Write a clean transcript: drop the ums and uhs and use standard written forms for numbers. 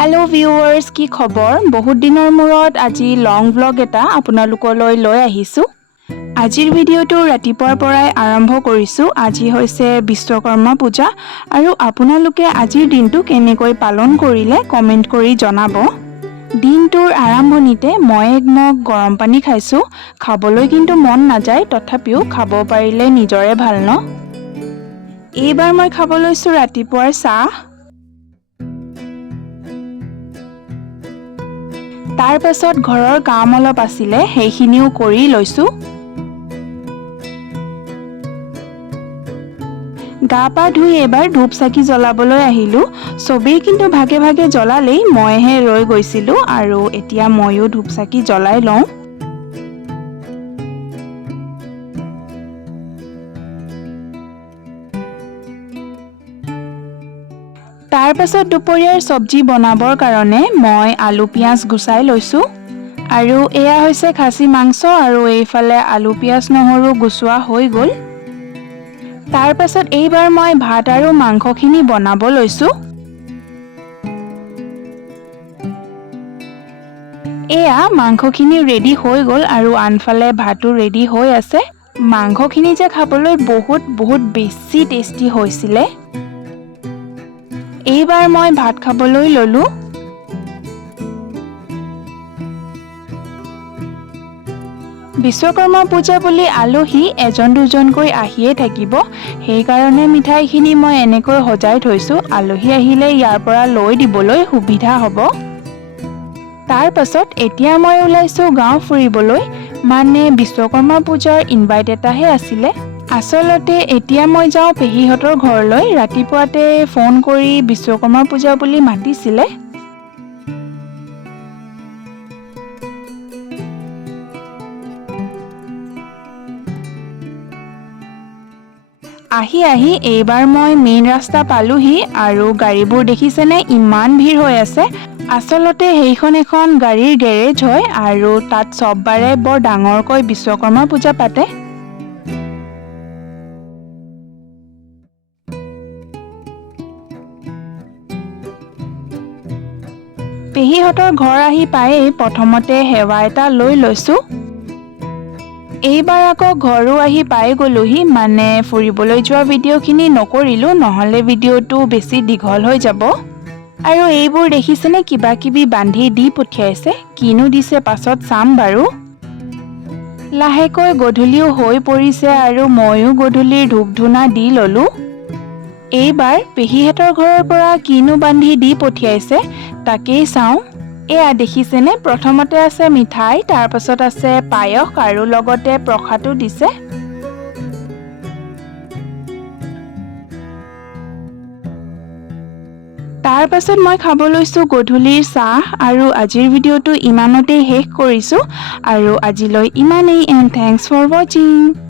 hello viewers কি খবৰ বহুত দিনৰ মূৰত আজি লং ব্লগ এটা আপোনালোকলৈ লৈ আহিছো আজিৰ ভিডিওটো ৰাতিপুৱাৰ পৰাই আৰম্ভ কৰিছো আজি হৈছে বিশ্বকৰ্মা পূজা আৰু আপোনালোকে আজিৰ দিনটো কেনেকৈ পালন কৰিলে কমেন্ট কৰি জনাব দিনটোৰ আৰম্ভণিতে মই এক মগ গৰম পানী খাইছো খাবলৈ কিন্তু মন নাযায় তথাপিও খাব পাৰিলে নিজৰে ভাল ন এইবাৰ মই খাব লৈছো ৰাতিপুৱাৰ চাহ তাৰ পাছত ঘৰৰ কাম অলপ আছিল সেইখিনিও কৰি লৈছো গা পা ধুই এবাৰ ধূপ চাকি জ্বলাবলৈ আহিলো সবেই কিন্তু ভাগে ভাগে জ্বলালেই মইহে ৰৈ গৈছিলো আৰু এতিয়া মইও ধূপ চাকি জ্বলাই লওঁ তাৰ পাছত দুপৰীয়াৰ সবজি বনাবৰ কাৰণে মই আলু পিয়াজ গুছাই লৈছো আৰু এয়া হৈছে খাসী মাংস আৰু এইফালে আলু পিয়াজ নহৰু গুছোৱা হৈ গল তাৰ পাছত এইবাৰ মই ভাত আৰু মাংসখিনি বনাব লৈছো এয়া মাংসখিনি ৰেডি হৈ গল আৰু আনফালে ভাতটো ৰেডি হৈ আছে মাংসখিনি যে খাবলৈ বহুত বেছি টেষ্টি হৈছিল এইবাৰ মই ভাত খাবলৈ ললো বিশ্বকৰ্মা পূজা বুলি আলহী এজন দুজনকৈ আহিয়ে থাকিব সেই কাৰণে মিঠাইখিনি মই এনেকৈ সজাই থৈছো আলহী আহিলে ইয়াৰ পৰা লৈ দিবলৈ সুবিধা হ'ব তাৰ পাছত এতিয়া মই ওলাইছো গাঁও ফুৰিবলৈ মানে বিশ্বকৰ্মা পূজাৰ ইনভাইট এটাহে আছিল আসলতে এতিয়া মই যাওঁ পেহীহঁতৰ ঘৰলৈ ৰাতিপুৱাতে ফোন কৰি বিশ্বকৰ্মা পূজা বুলি মাতিছিল আহি এইবাৰ মই মেইন ৰাস্তা পালোহি আৰু গাড়ীবোৰ দেখিছেনে ইমান ভিৰ হৈ আছে আসলতে সেইখন এখন গাড়ীৰ গেৰেজ হয় আৰু তাত সববাৰে বৰ ডাঙৰকৈ বিশ্বকৰ্মা পূজা পাতে পেহীহঁতৰ ঘৰ আহি পায়েই প্ৰথমতে সেৱা এটা লৈ লৈছো এইবাৰ আকৌ ঘৰো আহি পাই গলোহি মানে ফুৰিবলৈ যোৱা ভিডিওখিনি নকৰিলো নহলে ভিডিওটো বেছি দীঘল হৈ যাব আৰু এইবোৰ দেখিছেনে কিবা কিবি বান্ধি দি পঠিয়াইছে কিনো দিছে পাছত চাম বাৰু লাহেকৈ গধূলিও হৈ পৰিছে আৰু ময়ো গধূলিৰ ধূপ ধূনা দি ললো এইবাৰ পেহীহঁতৰ ঘৰৰ পৰা কিনো বান্ধি দি পঠিয়াইছে তাকেই চাওঁ এয়া দেখিছেনে প্ৰথমতে আছে মিঠাই তাৰ পাছত আছে পায়স আৰু লগতে প্ৰসাদও দিছে তাৰ পাছত মই খাব লৈছো গধূলিৰ চাহ আৰু আজিৰ ভিডিওটো ইমানতে শেষ কৰিছো আৰু আজিলৈ ইমানেই এণ্ড থ্যাঙ্কস ফৰ ওয়াচিং